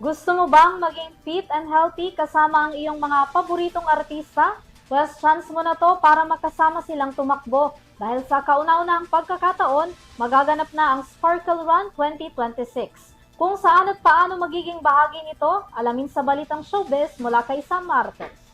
Gusto mo bang maging fit and healthy kasama ang iyong mga paboritong artista? Well, chance mo na to para makasama silang tumakbo. Dahil sa kauna-unahang pagkakataon, magaganap na ang Sparkle Run 2026. Kung saan at paano magiging bahagi nito, alamin sa Balitang Showbiz mula kay Sam Marcos.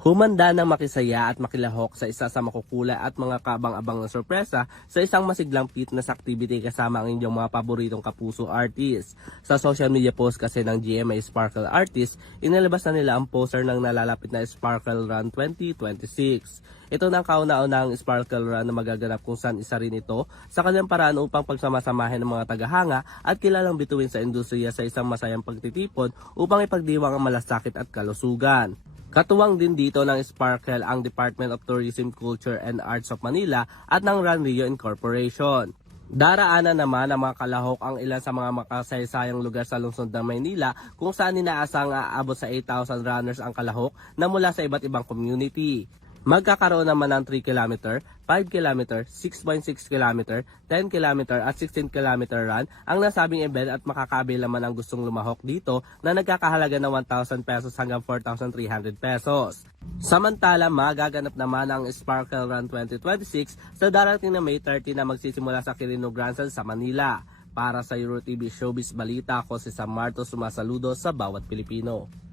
Humanda ng makisaya at makilahok sa isa sa makukulay at mga kabang-abang na sorpresa sa isang masiglang fitness activity kasama ang inyong mga paboritong kapuso artist. Sa social media post kasi ng GMA Sparkle Artist, inilabas na nila ang poster ng nalalapit na Sparkle Run 2026. Ito na ang kauna-unahang Sparkle Run na magaganap kung saan isa rin ito sa kanilang paraan upang pagsamasamahin ng mga tagahanga at kilalang bituin sa industriya sa isang masayang pagtitipon upang ipagdiwang ang malasakit at kalusugan. Katuwang din dito ng Sparkle ang Department of Tourism, Culture and Arts of Manila at ng Run Rio Incorporation. Daraanan naman ng mga kalahok ang ilan sa mga makasaysayang lugar sa lungsod ng Maynila kung saan inaasang aabot sa 8,000 runners ang kalahok na mula sa iba't ibang community. Magkakaroon naman ng 3 km, 5 km, 6.6 km, 10 km at 16 km run ang nasabing event at makakabil naman ang gustong lumahok dito na nagkakahalaga ng 1,000 pesos hanggang 4,300 pesos. Samantala, magaganap naman ang Sparkle Run 2026 sa darating na May 30 na magsisimula sa Quirino Grandstand sa Manila. Para sa EuroTV Showbiz Balita, ako si Sam Marcos, sumasaludo sa bawat Pilipino.